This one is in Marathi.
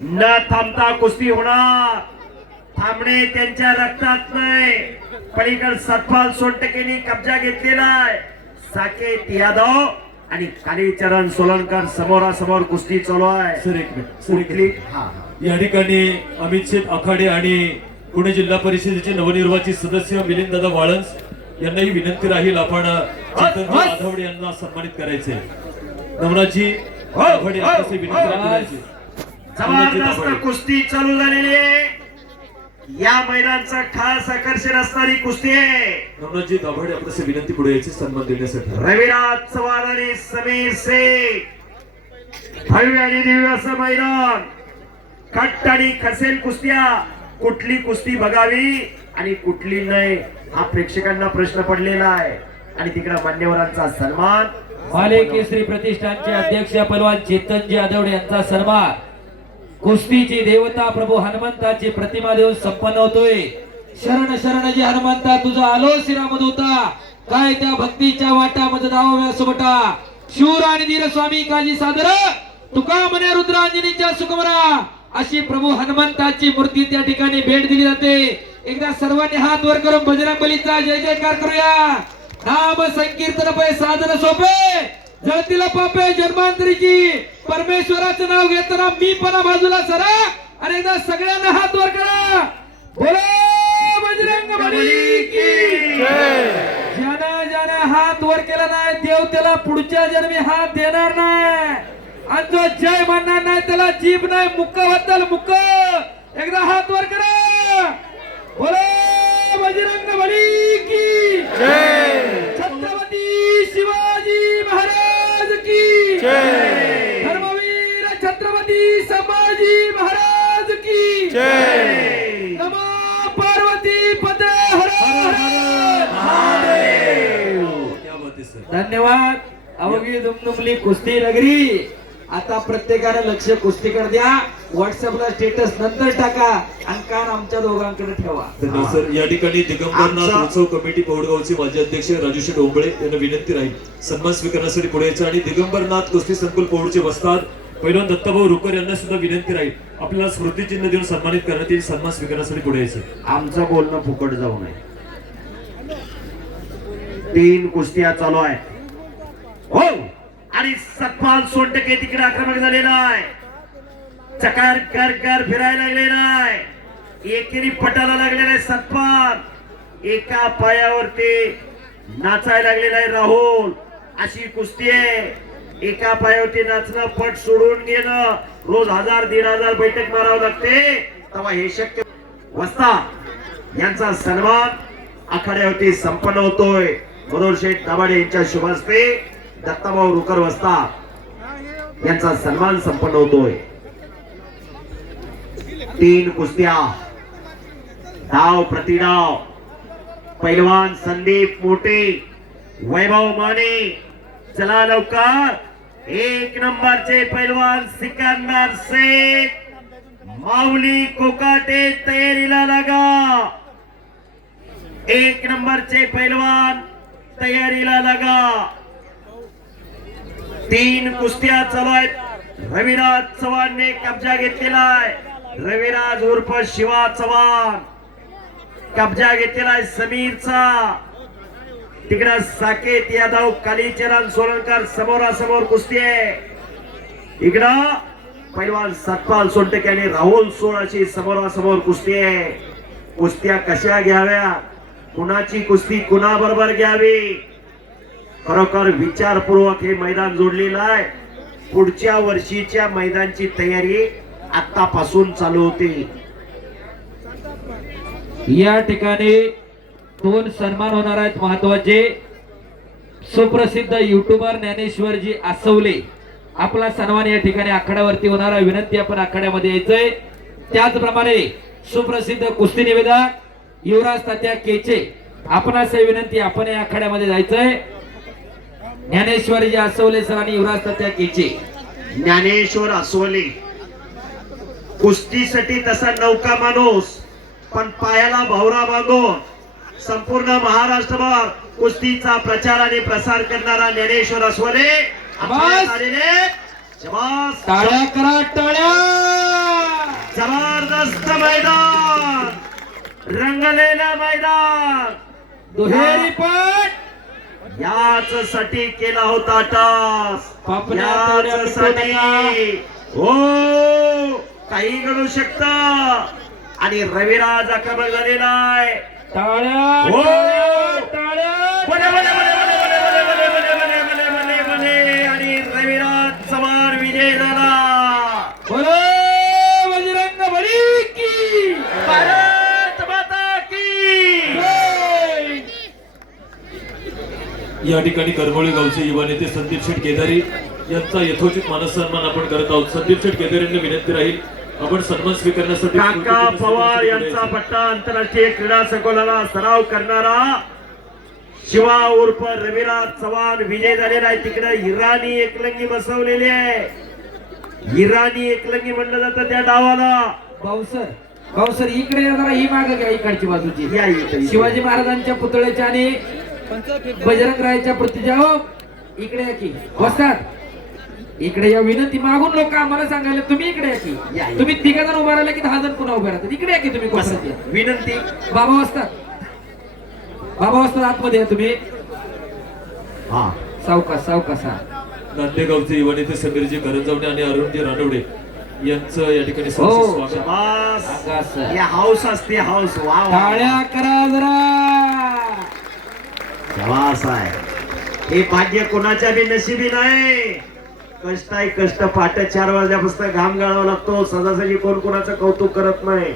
न थांबता कुस्ती होणार. थांबणे त्यांच्या रक्तात नाही. पलीकडे सतपाल सोनटकेंनी कब्जा घेतलेला आहे. साकेत यादव आणि कालीचरण सोलनकर समोरासमोर कुस्ती चालू आहे. सर एक मिनिट या ठिकाणी अमित शेठ आखाडे आणि पुणे जिल्हा परिषदेचे नवनिर्वाचित सदस्य मिलिंद दादा वाळंस यांनाही विनंती राहील आपण चेतनजी आधवडे यांना सन्मानित करायचे. नवनाथजी आधवडे आपल्याला विनंती करायची. जबरदस्त कुस्ती चालू झालेली आहे. या मैदानाचं खास आकर्षण असणारी कुस्ती आहे. नवनाथजी दाभाडे आपल्याला विनंती पुढे यायची सन्मान देण्यासाठी. रविराज चव्हाण आणि समीर शेख भव्य आणि दिव्य असं मैदान. कट आणि खसेल कुस्त्या. कुठली कुस्ती बघावी आणि कुठली नाही हा प्रेक्षकांना प्रश्न पडलेला आहे. आणि तिकडे मान्यवरांचा सन्मान. माले केसरी प्रतिष्ठानचे अध्यक्ष पहलवान चेतनजी आधवडे यांचा सन्मान. कुस्तीची देवता प्रभू हनुमंताची प्रतिमा देऊन संपन्न होतोय. शरण शरण जी हनुमंता तुझा आलो शिरामध होता. काय त्या भक्तीच्या वाटामध्ये दावा सोबटा. शूर आणि धीर स्वामी काजी सादर तुका म्हणे रुद्रांजनीच्या सुकुमारा. अशी प्रभू हनुमंताची मूर्ती त्या ठिकाणी भेट दिली जाते. एकदा सर्वांनी हात वर करून बजरंगबलीचा जय जयकार करूया. नाम संकीर्तन पै साधन सोपे जळतीला पापे जन्मांतरीची. परमेश्वराचं नाव घेताना मी पण बाजूला सरा आणि एकदा सगळ्यांना हात वर करा. बोलो बजरंगबली की जय. ज्यानं हात वर केला नाही देव त्याला पुढच्या जन्मी हात देणार नाही. आणि जो जय म्हणणार नाही त्याला जीभ नाही मुक्क बद्दल मुक्क. एकदा हात वर करा. बोलो बजरंगबली की जय. छत्रपती शिवाजी महाराज की जय. धर्मवीर छत्रपती संभाजी महाराज की जय. नमः पार्वती पते हर हर महादेव. धन्यवाद. अवघी दुमदुमली कुस्ती नगरी. आता प्रत्येकाने लक्ष कुस्तीकडे द्या. व्हॉट्सअपला स्टेटस नंतर टाका आणि कान आमच्या दोघांकडे ठेवा. धन्यवाद सर. या ठिकाणी दिगंबरनाथ उत्सव कमिटी पौडगावचे माजी अध्यक्ष राजूशेठ डोंबळे यांना विनंती राहील सन्मान स्वीकारण्यासाठी पुढे यायचं. आणि दिगंबरनाथ कुस्ती संकुल पौडचे वस्ताद पैलवान दत्ताभाऊ रुकर यांना सुद्धा विनंती राहील आपल्याला स्मृतिचिन्ह देऊन सन्मानित करण्यात येईल. सन्मान स्वीकारण्यासाठी पुढे यायचं. आमचं बोलणं फुकट जाऊ नये. 3 कुस्त्या चालू आहे. हो आणि सतपाल सोनटके तिकडे आक्रमक झालेला आहे. चकार कर कर फिरायला लागलेला आहे. एकेरी पटाला लागलेला आहे सतपाल. एका पायावरती नाचायला लागलेला आहे राहुल. अशी कुस्ती आहे. एका पायावरती नाचणं पट सोडून घेणं. रोज 1000-1500 बैठक मारावं लागते तेव्हा हे शक्य. वस्ता यांचा सन्मान आखाड्यावरती संपन्न होतोय. मनोहर शेठ दाभाडे यांच्या शुभ हस्ते दत्ताभाऊ रुकर वस्ता यांचा सन्मान संपन्न होतोय. 3 कुस्त्या डाव प्रतिडाव. पैलवान संदीप मोटे वैभव माने चला लवकर. 1 नंबरचे पैलवान सिकंदर शेख माऊली कोकाटे तयारीला लागा. 1 नंबरचे पैलवान तयारीला लागा. 3 कुस्त्या चालू आहेत. रविराज चव्हाणने कब्जा घेतलेला आहे. रविराज उर्फ शिवा चव्हाण कब्जा घेतलेला आहे समीरचा. तिकडे साकेत यादव कालीचरण सोलनकर समोरासमोर कुस्ती आहे. इकडं पैलवान सतपाल सोनटके आणि राहुल सोळ अशी समोरासमोर कुस्ती आहे. कुस्त्या कशा घ्याव्या कुणाची कुस्ती कुणाबरोबर घ्यावी खरोखर विचारपूर्वक हे मैदान जोडलेलं आहे. पुढच्या वर्षीच्या मैदानाची तयारी आतापासून चालू होती. या ठिकाणी 2 सन्मान होणार आहेत महत्वाचे. सुप्रसिद्ध युट्यूबर ज्ञानेश्वरजी आसवले आपला सन्मान या ठिकाणी आखाड्यावरती होणार आहे. विनंती आपण आखाड्यामध्ये यायचंय. त्याचप्रमाणे सुप्रसिद्ध कुस्ती निवेदक युवराज तात्या केचे आपणास विनंती आपण या आखाड्यामध्ये जायचंय. ज्ञानेश्वरजी आसवले सर आणि युवराज तात्या केचे. ज्ञानेश्वर आसवले कुस्तीसाठी तसा नौका माणूस पण पायाला भावरा बांधून संपूर्ण महाराष्ट्रभर कुस्तीचा प्रचार आणि प्रसार करणारा ज्ञानेश्वर आसवले. टाळ्या करा टाळ्या. मैदान, रंगलेलं मैदान. दुहेरी पट याच साठी केला होता टास, पापण्या तोड्या याच साठी. हो, काही घडू शकत. आणि रविराज आक्रमक झालेला आहे. टाळ्या हो. टाळ्या बले, बले, बले, बले, बले, बले, बले, बले, बले, बले, बले, बले. आणि रविराज चव्हाण विजय झाला. बोलो बजरंग बली की भारत माता की जय. या ठिकाणी करमोळी गावचे युवा नेते संदीप शेठ केदारी यांचा यथोचित मानसन्मान आपण करत आहोत. संदीप शेठ केदारी यांना विनंती राहील आपण सन्मान स्वीकारण्यासाठी काका पवार यांचा पट्टा आंतरराष्ट्रीय क्रीडा संकुलाला सराव करणारा शिवा उर्फ रविराज चव्हाण विजय झालेला आहे. तिकडे इराणी एकलंगी बसवलेली आहे. इराणी एकलंगी म्हणलं जातं त्या डावाला. भाऊसर इकडे या जरा, ही माग घ्या इकडची बाजूची. या इकडे. शिवाजी महाराजांच्या पुतळ्याच्या आणि बजरंगरायाच्या प्रतिजा. हो इकडे या की बसतात. इकडे या. विनंती मागून लोक आम्हाला सांगायला तुम्ही इकडे या की. या. तुम्ही 3 जण उभा राहिले की 10 जण पुन्हा उभे राहतात. इकडे या की तुम्ही कोपऱ्यात या. विनंती. बाबा असतात. बाबा असतात आतमध्ये या तुम्ही. हा, सावकाश सावकाश. नांदेगावचे युवा नेते समीरजी करंजवणे आणि अरुणजी रानवडे यांचं या ठिकाणी हो. सहर्ष स्वागत. शाबास. आकाश. या हाऊस असते हाऊस. वा वा. टाळ्या करा जरा. शाबास आहे. हे भाग्य कोणाच्या बी नशिबी नाही. कष्ट आहे कष्ट. पाट 4 वाजल्यापासून घाम गाळावा लागतो. सहजासहजी कोण कोणाचं कौतुक करत नाही.